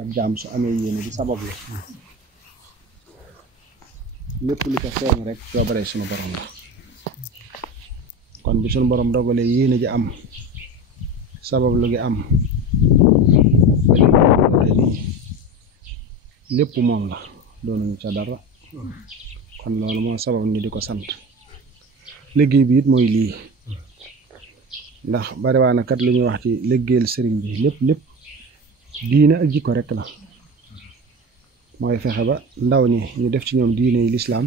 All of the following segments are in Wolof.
ak jaam su amee yéene di sabab la lépp lu ko feeñ rek coobare sunu borom la kon bi sunu borom dogalee yéene ji am sabab lu gi am lépp moom la doonuñu ca dara kon loolu moo sabab ñu di ko sant liggéey bi it mooy lii ndax bariwaana kat lu ñuy wax ci liggéeyal sëriñ bi lépp diine ak jikko rek la mooy fexe ba ndaw ñi ñu def ci ñoom diine yi lislaam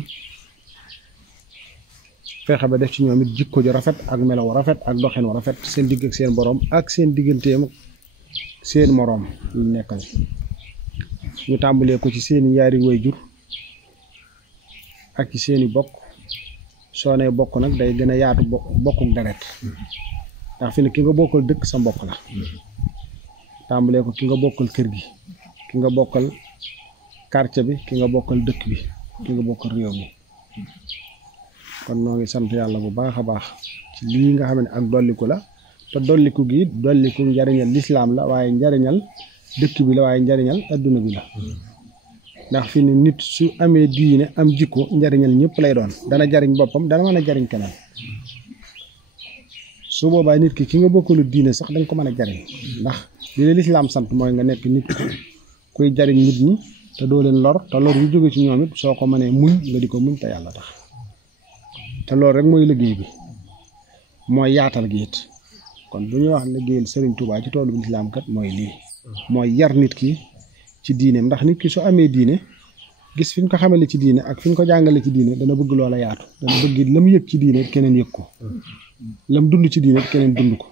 fexe ba def ci ñoom it jikko ju rafet ak melaw rafet ak doxin wu rafet seen digg ak seen borom ak seen digganteem seen moroom ñu nekkal ñu tàmbalee ko ci seeni yaari waajur ak ci seeni bokk soo nee bokk nag day gën a yaatu bokkuk deret ndax fi ne ki nga bokkal dëkk sa mbokk la tàmbalee ko ki nga bokkal kër gi ki nga bokkal quartier bi ki nga bokkal dëkk bi ki nga bokkal réew mi kon noo ngi sant yàlla bu baax a baax ci lii nga xam ne ak dolliku la te dolliku gi dolliku njariñal lislaam la waaye njariñal dëkk bi la waaye njariñal adduna bi la ndax fi ne nit su amee diine am jikko njariñal ñëpp lay doon dana jariñ boppam dana mën a jariñ keneen su boobaa nit ki nga bokkalu diine sax dañ ko mën a jariñ ndax li la lislaam sant mooy nga nekk nit kuy jariñ nit ñi te doo leen lor te lor yu jóge ci ñoom it soo ko mënee muñ nga di ko muñ te yàlla tax te loolu rek mooy liggéey bi mooy yaatal gi it kon bu ñuy wax liggéeyal Serigne Touba ci toolu lislaam kat mooy lii mooy yar nit ki ci diineem ndax nit ki su amee diine gis fi ñu ko xamale ci diine ak fi ñu ko jàngale ci diine dana bëgg loola yaatu dana bëgg la mu yëg ci diine keneen yëg ko la mu dund ci diine keneen dund ko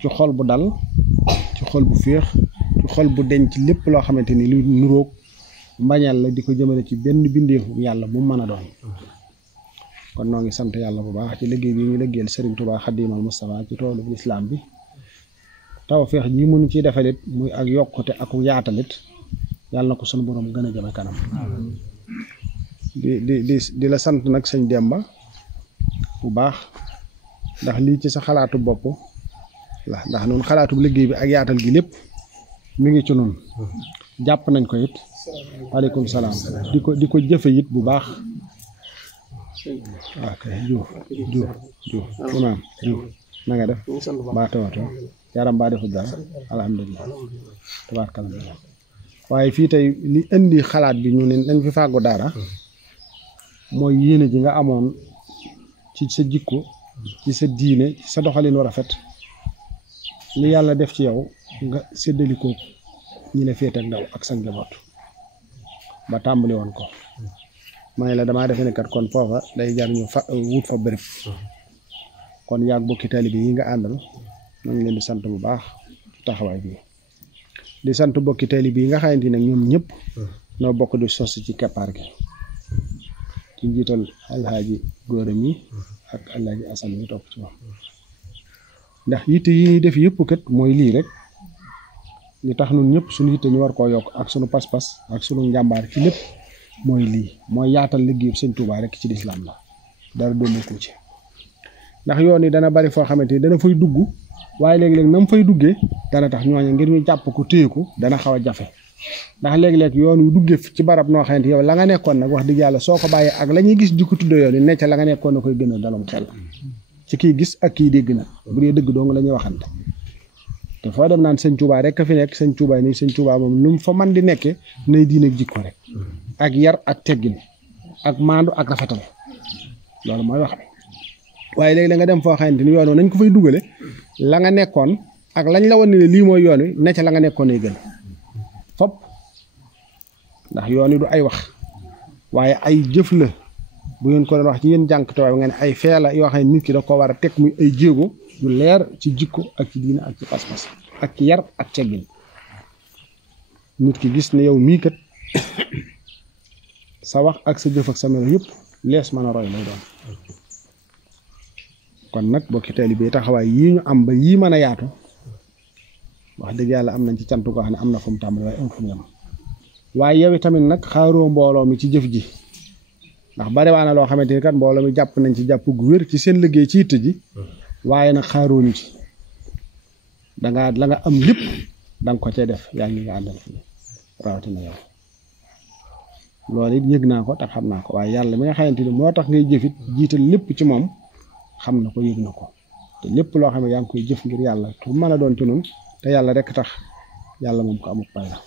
ci xol bu dal ci xol bu féex ci xol bu denc lépp loo xamante ni lu nuróog mbañal la di ko jëmale ci benn bindeefu yàlla bu mën a doon kon noo ngi sant yàlla bu baax ci liggéey bi ñu liggéeyal Serigne Touba Xadimal Mustafa ci toolu lislaam bi taw feex ji mënu ciy defalit muy ak yokkute ak yaatalit yàlla na ko sunu borom gën a jëme kanam di la sant nag sëñ Demba bu baax ndax lii ci sa xalaatu bopp la ndax noonu xalaatu liggéey bi ak yaatal gi lépp mi ngi ci noonu jàpp nañ ko it waaleykum salaam di ko jëfe it bu baax waaw kay Diouf imaam Diouf na nga def baa tawatoo yaram baa defu dara alhamdulilah tabaarkalla waaye fii tey li indi xalaat bi ñu ne dañ fi fàggu dara mooy yéene ji nga amoon ci sa jikko ci sa diine ci sa doxalin wu rafet li yàlla def ci yow nga séddalikoo ñi la féete ak ndaw ak sa njaboot ba tàmbali woon ko may la damaa defe ne kat kon foofa day jar ñu wut fa bërëb kon yaag bokki taalibe yi nga àndal ñoo ngi leen di sant bu baax ci taxawaay bi di sant bokki taalibe yi nga xamante nag ñoom ñëpp noo bokk di sos ci keppaar gi ci njiital alxaaji góora mi ak alxaaji asan mi topp ci moom ndax yitte yi ñuy def yëpp kat mooy lii rek li tax ñun ñëpp suñu yitte ñu war koo yokk ak suñu pas-pas ak suñu njàmbaar ci lépp mooy lii mooy yaatal liggéeyu sëñ Touba rek ci lislaam la dara dolliku ci ndax yoon yi dana bari foo xamante ni dana fay dugg waaye léegi-léegi na mu fay duggee dana tax ñooñu ngir ñu jàpp ko téye ko dana xaw a jafe ndax léegi-léeg yoon yu duggee ci barab noo xamante yow la nga nekkoon nag wax dëgg yàlla soo ko bàyyee ak la ñuy gis di ko tudde yoon yi necc la nga nekkoon na koy gën a dalum xel ci kii gis ak kii dégg na bu dee dëgg dong la ñuy waxante te foo dem naan sëñ Touba rek ka fi nekk sëñ Touba nii sëñ Touba moom lu mu fa man di nekkee nay diine ak jikko rek ak yar ak teggin ak maandu ak rafetal loolu mooy wax waaye léegi da nga dem foo xamante ni yoon nañ ko fay dugale la nga nekkoon ak lañ la wan ne lii mooy yoon wi necc la nga nekkoon ay gën fop ndax yoon wi du ay wax waaye ay jëf la bu ngeen ko doon wax ci yéen jànk tubaab nga ne ay fee la yoo xam ne nit ki da ko war a teg muy ay jéego yu leer ci jikko ak ci diina ak ci pas-pas ak ci yar ak teggin nit ki gis ne yow mii kat sa wax ak sa jëf ak sa melo yëpp lees mën a roy lay doon kon nag bokki taalibe taxawaay yii ñu am ba yii mën a yaatu wax dëgg yàlla am nañ ci cant goo xam ne am na fu mu tàmbali waaye am fu mu yem waaye yow tamit nag xaaroo mbooloo mi ci jëf ji ndax bari waa na loo xamante ni kat mbooloo mi jàpp nañ ci jàpp gu wér ci seen liggéey ci yitte ji waaye nag xaaroo ñu ci dangaa la nga am lépp danga ko cee def yaa ngi nga àndal fii rawatina yow loolu it yëg naa ko te xam naa ko waaye yàlla mi nga xamante ni moo tax ngay jëfit jiital lépp ci moom xam na ko yëg na ko te lépp loo xam ne yaa ngi koy jëf ngir yàlla tu mën a doon ci nun te yàlla rek tax yàlla moom ko amul pay la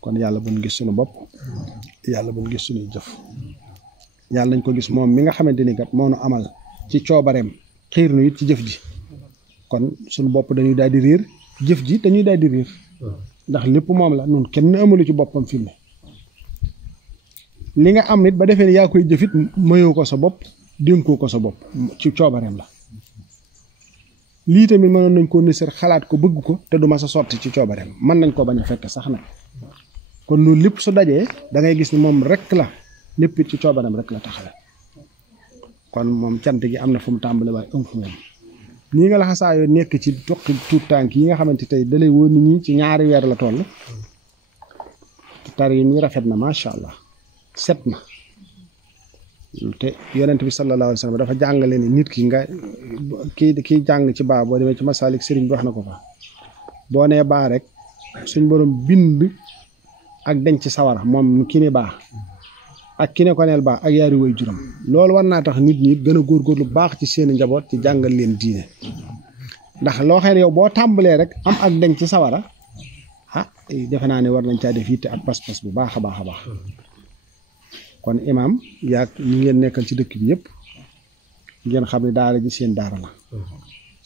kon yàlla buñ gis suñu bopp yàlla buñ gis suñuy jëf yàlla nañ ko gis moom mi nga xamante ni kat moo nu amal ci coobareem xiir nu it ci jëf ji kon suñu bopp dañuy daal di riir jëf ji dañuy daal di riir ndax lépp moom la nun kenn amalu ci boppam fi mu li nga am nit ba defee ne yaa koy jëfit mayoo ko sa bopp dénkoo ko sa bopp ci coobareem la lii tamit mënoon nañ ko nësër xalaat ko bëgg ko te du ma sa sotti ci coobareem mën nañ ko bañ a fekk sax nag kon loolu lépp su dajee da ngay gis ni moom rek la lépp ci coobareem rek la taxale kon moom cant gi am na fu mu tàmbale waaye am fu mu nii nga la xasaayoo nekk ci toqi tuut tànk yi nga xamante tey dalay wóor nit ñi ci ñaari weer la toll tar yi nii rafet na macha allah set na te yonent bi sallallahu alayhi wa sallam dafa jàngale ni nit ki nga kii jàng ci baa boo demee ci masalik sëriñ bi wax na ko fa boo nee baa rek suñ borom bind ak denc sawara moom ki ne baa ak ki ne ko neel baa ak yaari way juram loolu war naa tax nit ñi gën a góorgóorlu baax ci seen njaboot ci jàngal leen diine ndax loo xam ne yow boo tàmbalee rek am ak denc ci sawara ah defe naa ne war nañ caa def yitte ak pas-pas bu baax a baax a baax kon imaam yaa ñi ngeen nekkal ci dëkk bi yëpp ngeen xam ne daara ji seen daara la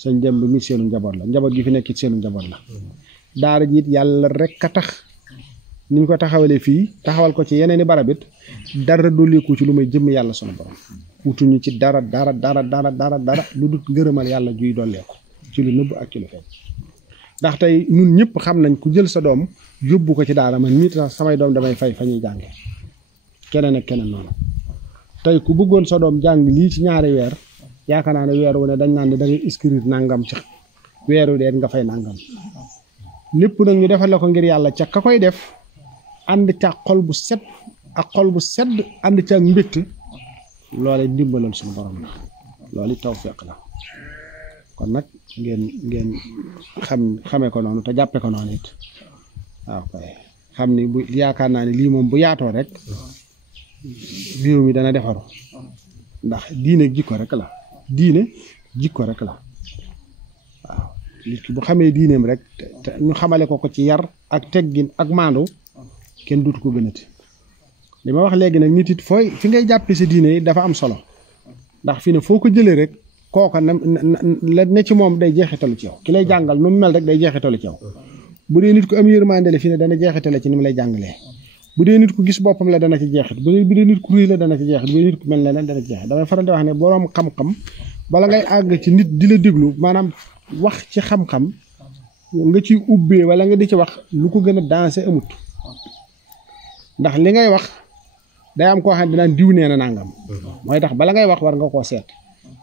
sëñ dem bi mi seenu njaboot la njaboot gi fi nekk it seenu njaboot la daara ji it yàlla rek a tax ni ñu ko taxawalee fii taxawal ko ci yeneen i barab it dara dolliku ci lu may jëmm yàlla sunu borom wutuñu ci dara lu dul ngërëmal yàlla juy dolleeku ci lu nëbb ak ci lu feeñ ndax tey ñun ñëpp xam nañ ku jël sa doom yóbbu ko ci daara man nit sax samay doom damay fay fa ñuy jànge keneen ak keneen noonu tey ku bëggoon sa doom jàng lii ci ñaari weer yaakaar naa ne weer wu ne dañ naan ne da ngay inscrire nangam ci weeru deen nga fay nangam lépp nag ñu defal la ko ngir yàlla ca ka koy def ànd ca xol bu set ak xol bu sedd ànd ca mbégte loole ndimbalal suñu borom la loolu tawfeex la kon nag ngeen xamee ko noonu te jàppe ko noonu it waaw kay xam ni bu yaakaar naa ne lii moom bu yaatoo rek réew mi dana defaru ndax diine jikko rek la diine jikko rek la waaw nit ki bu xamee diineem rek te ñu xamale ko ci yar ak teggin ak maandu kenn dutu ko gënati li ma wax léegi nag nit it fooy fi ngay jàppe sa diine yi dafa am solo ndax fi ne foo ko jëlee rek kooka la ne ci moom day jeexitalu ci yow ki lay jàngal nu mu mel rek day jeexitalu ci yow bu dee nit ku am yërmande la fi ne dana jeexitale ci ni mu lay jàngalee bu dee nit ku gis boppam la dana ci jeexit bu dee nit ku rëy la dana ci jeexit bu dee nit ku mel ne leen dana ci jeexit damay faral di wax ne boroom xam-xam bala ngay àgg ci nit di la déglu maanaam wax ci xam-xam nga ciy ubbee wala nga di ci wax lu ko gën a dansé amut ndax li ngay wax day am koo xam ne dinaan diw nee na nangam mooy tax bala ngay wax war nga koo seet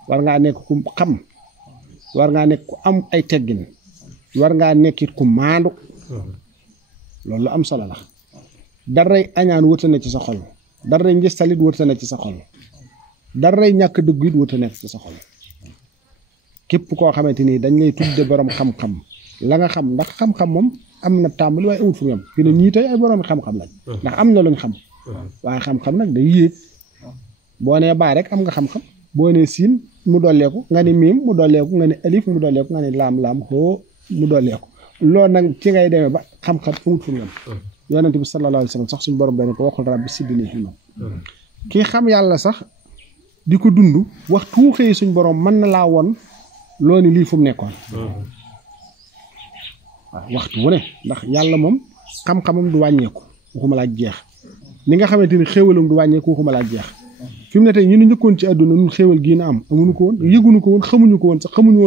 war ngaa nekk ku xam war ngaa nekk ku am ay teggin war ngaa nekkit ku maandu loolu am solo la daray añaan wërta na ci sa xol daray njëstalit wërta na ci sa xol daray ñàkk dëgg it wërta nekk ci sa xol képp koo xamante ni dañ lay tudde borom xam-xam la nga xam ndax xam-xam moom am na tàmbali waaye amul fu mu yem fi ne ñii tey ay borom xam-xam lañ ndax am na luñ xam waaye xam-xam nag day yéeg boo nee baa rek am nga xam-xam boo nee siin mu dolleeku nga ni miim mu dolleeku nga ni alif mu dolleeku nga ni laam-laam xoo mu dolleeku loolu nag ci ngay demee ba xam-xam amul fu mu yem yonent bi sallallahu alayhi wa sallam sax suñu borom dana ko waxul rabbi sidni ilma kii xam yàlla sax di ko dund waxtu xëy suñ borom mën na laa woon loolu lii fu mu nekkoon waaw waxtu wu ne ndax yàlla moom xam-xamam du wàññeeku waxuma laa jeex ni nga xamante ni xéewalam du wàññeeku waxuma laa jeex fi mu ne tey ñu nu njëkkoon ci àdduna ñun xéewal gii na am amuñu ko woon yëguñu ko woon xamuñu ko woon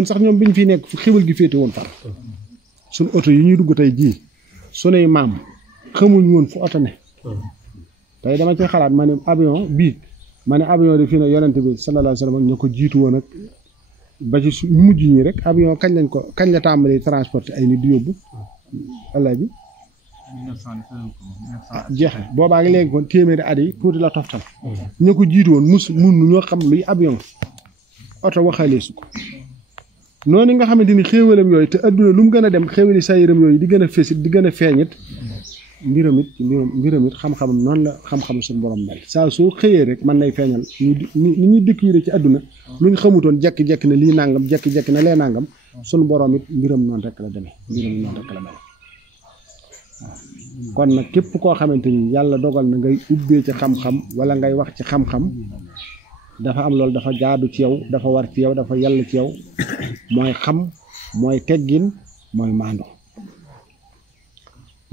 sax ñoom bi ñu fiy nekk fu xéewal gi féete woon far suñ oto yi ñuy dugg tey jii sunuy maam xamuñ woon fu oto ne tey dama ci xalaat ma ne avion bii ma ne avion de fii ne yonente bi sallallahu alayhi wa sallam ñu ko jiitu woon ak ba ci ñu mujj ñi rek avion kañ la tàmbali transporter ay nit di yóbbu allah bi jeexe boobaa ngi léegi kon téeméeri at yi tuuti la toftal ñu ko jiitu woon mun ñoo xam luy avion oto waxalee su ko noonu nga xamante ni xéewalam yooyu te adduna lu mu gën a dem xéewali sayiram yooyu di gën a fesit di gën a feeñit mbiram it xam-xamam noonu la xam-xam suñu borom mel saa soo xëyee rek mën nay feeñal ni ñuy dikk yi ci adduna lu ñu xamutoon jekki-jekki ne lii nangam jekki-jekki ne lee nangam suñu borom it mbiram noonu rek la demee mbiram noonu rek la mel kon nag képp koo xamante ni yàlla dogal na ngay ubbee ci xam-xam wala ngay wax ci xam-xam dafa am loolu dafa jaadu ci yow dafa war ci yow dafa yàlla ci yow mooy xam mooy teggin mooy maandu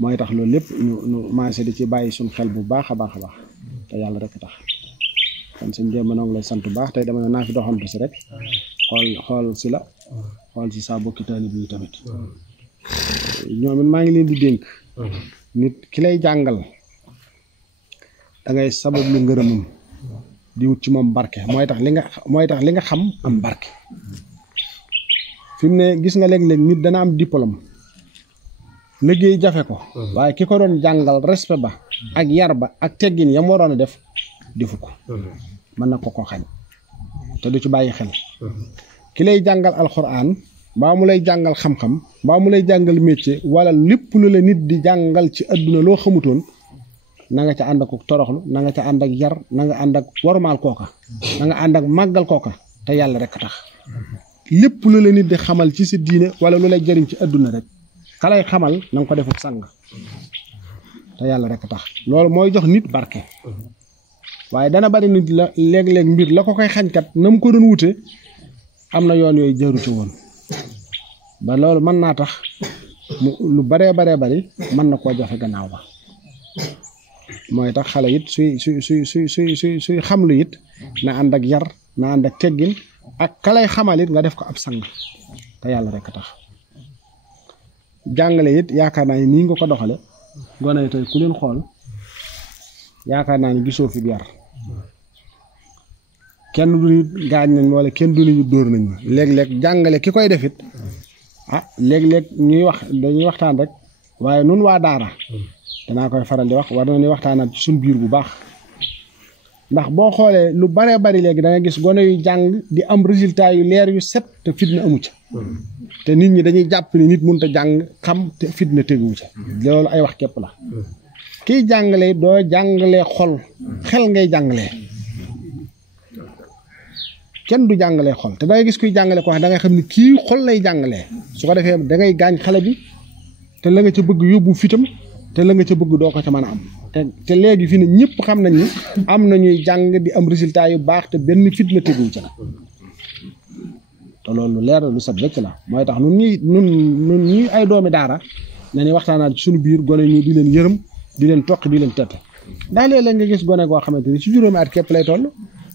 mooy tax loolu lépp ñu maase di ci bàyyi suñ xel bu baax a baax a baax te yàlla rek tax kon suñ jéem a ngi lay sant bu baax tey dama ne naa fi doxantu si rek xool si la xool si saa bokki taalibe yi tamit ñoom it maa ngi leen di dénk nit ki lay jàngal da ngay sabab lu ngërëmam di wut ci moom barke mooy tax li nga xam am barke fi mu ne gis nga léeg-léeg nit dana am diplôme liggéey jafe ko waaye ki ko doon jàngal respect ba ak yar ba ak teggin yam waroon a def defu ko mën na ko xañ te du ci bàyyi xel ki lay jàngal alxuraan mbaa mu lay jàngal xam-xam mbaa mu lay jàngal métier wala lépp lu la nit di jàngal ci adduna loo xamutoon na nga ca ànd ak toroxlu na nga ca ànd ak yar na nga ànd ak wormaal kooka na nga ànd ak màggal kooka te yàlla rek tax lépp lu la nit di xamal ci sa diine wala lu lay jëriñ ci adduna rek ka lay xamal na nga ko defub sang te yàlla rek tax loolu mooy jox nit barke waaye dana bari nit la léeg-léeg mbir la ko koy xañkat na mu ko doon wute am na yoon yooyu jëru ci woon ba loolu mën naa tax mu lu baree bari mën na koo jafe gannaaw ba mooy tax xale it suy xamlu it na ànd ak yar na ànd ak teggin ak ka lay xamal it nga def ko ab sang te yàlla rek tax jàngale it yaakaar naa ni nii nga ko doxale gone yi tey ku leen xool yaakaar naa ni gisoo fi yar kenn du ñu gaañ nañ wala kenn du ñu dóor nañ léeg-léeg jàngale ki koy def it léeg-léeg dañuy waxtaan rek waaye nun waa daara danaa koy faral di wax war nañu waxtaanaat ci suñ biir bu baax ndax boo xoolee lu baree bari léegi da nga gis gone yu jàng di am résultat yu leer yu set te fitna amu ca te nit ñi dañuy jàpp ni nit mënut a jàng xam te fitna teguwu ca loolu ay wax képp la kiy jàngale doo jàngalee xel ngay jàngalee kenn du jàngalee xol te da ngay gis kuy jàngale ko wax da ngay xam ni kii xol lay jàngalee su ko defee da ngay gaañ xale bi te la nga ca bëgg yóbbu fitam te la nga ca bëgg doo ko ca mën a am te léegi fi ne ñëpp xam nañ ni am na ñuy jàng di am résultat yu baax te benn fitna teguwu ca la te loolu leer lu set wecc la mooy tax nun ñi ay doomi daara nañuy waxtaanaat ci suñu biir gone ñi di leen yërëm di leen toq di leen tette ndax léeg-léeg nga gis gone goo xamante ni ci juróomi at képp lay toll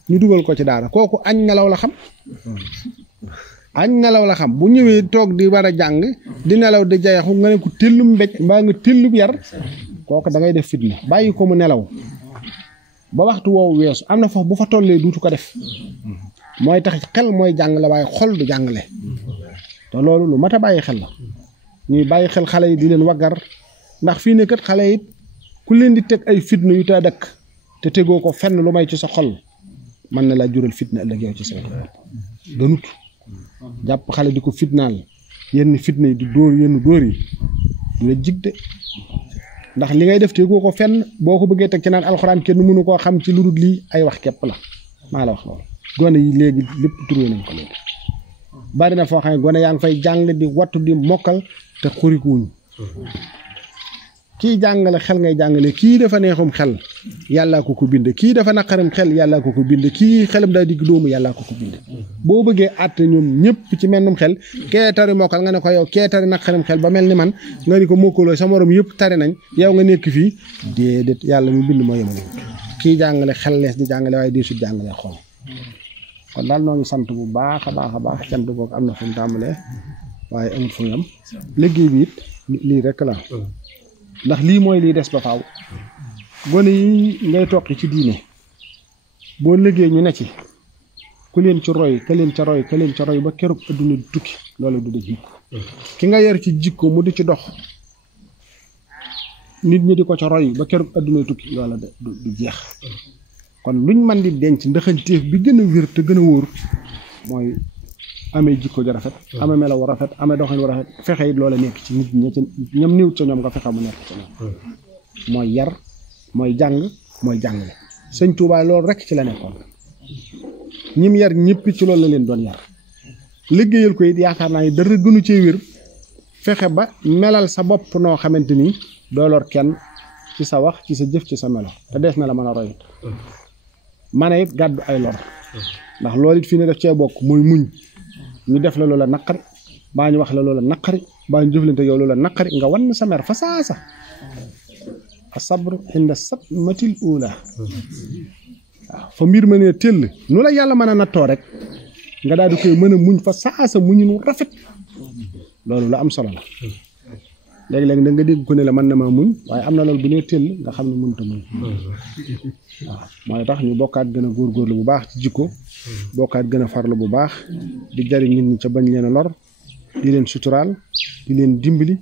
ñu dugal ko ci daara kooku añ nelaw la xam bu ñëwee toog di war a jàng di nelaw di jayaxu nga ne ko tellum mbéj mbaa nga tellum yar kooku da ngay def fitna bàyyi ko mu nelaw ba waxtu woowu weesu am na foofu bu fa tollee duutu ko def mooy tax xel mooy jàngale waaye xol du jàngale te loolu lu mat a bàyyi xel la ñuy bàyyi xel xale yi di leen waggar ndax fii ne kat xale yi ku leen di teg ay fitna yu taa dëkk te tegoo ko fenn lu may ci sa xol mën na laa jural fitna ëllëg yow ci sa bopp gënut jàpp xale di ko fitnaal yenn fitna yi di dóor yenn dóor yi du la jig de ndax li ngay def tegoo ko fenn boo ko bëggee teg ci naan alxuraan kenn mënu koo xam ci lu dul lii ay wax képp la maa la wax loolu gone yi léegi lépp turee nañ ko léegi bari na foo xam ne gone yaa ngi fay jàng di wattu di mokkal te xurikuwuñu kii jàngale xel ngay jàngale kii dafa neexum xel yàllaa ko bind kii dafa naqaram xel yàllaa ko bind kii xelam daa digg doomu yàllaa ko bind boo bëggee àtte ñoom ñëpp ci mennum xel kee tari mokkal nga ne ko yow kee tari naqaram xel ba mel ni man nga ni ko mokkaloo sa morom yëpp tari nañ yow nga nekk fii déedéet yàlla mu bind moo yemale kii jàngale xel lees di jàngale waaye di su jàngale xol kon daal noo ngi sant bu baax a baax cant boobu am na fu mu tàmbalee waaye amul fu mu yam liggéey bi it lii rek la ndax lii mooy lii des ba faaw gone yi ngay toqi ci diine boo liggéey ñu ne ci ku leen ci roy ka leen ca roy ba keroog adduna di tukki loolu du dëj mukk ki nga yar ci jikko mu di ci dox nit ñi di ko ca roy ba keroog adduna tukki loola du jeex kon luñ mën di denc ndaxañteef bi gën a wér te gën a wóor mooy amee jikko ju rafet amee melo wu rafet amee doxin wu rafet fexe it loola nekk ci nit ñi ñam néew ca ñoom nga fexe mu nekk ci ñoom mooy yar mooy jàng mooy jàngale sëñ Tuubaa loolu rek ci la nekkoon ñim yar ñëpp ci loolu la leen doon yar liggéeyal ko it yaakaar naa ni dara gënu cee wér fexe ba melal sa bopp noo xamante ni doo lor kenn ci sa wax ci sa jëf ci sa melo te dees na la mën a roy it mën a it gàddu ay lor ndax loolu it fii ne def cee bokk mooy muñ ñu def la loola naqari baa ñu wax la loola naqari baa ñu jëflante yow loola naqari nga wan sa mer fa saasa a sabru inda sabmatil ula waaw fa mbir ma ne tëll nu la yàlla mën a nattoo rek nga daal di koy mën a muñ fa saasa muñu rafet loolu la am solo la léegi-léegi da nga dégg ko ne la mën na maa muñ waaye am na loolu bu nee tëll nga xam ne mënut a muñ waaw mooy tax ñu bokkaat gën a góorgóorlu bu baax ci jikko bokkaat gën a farlu bu baax di jariñ nit ñi ca bañ leen a lor di leen suturaal di leen dimbali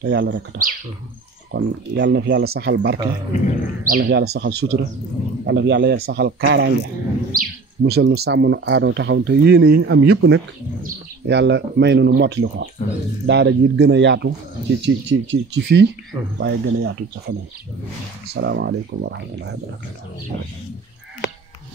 te yàlla rek tax kon yàlla na fi yàlla saxal barke yàlla na fi yàlla saxal sutura yàlla na fi yàlla saxal kaaraange musal nu sàmm nu aar nu taxaw te yéene yi ñu am yëpp nag yàlla may na nu mottali ko daara ji it gën a yaatu ci fii waaye gën a yaatu ca feneen asalaamaaleykum wa rahmatullahi wa barakatuh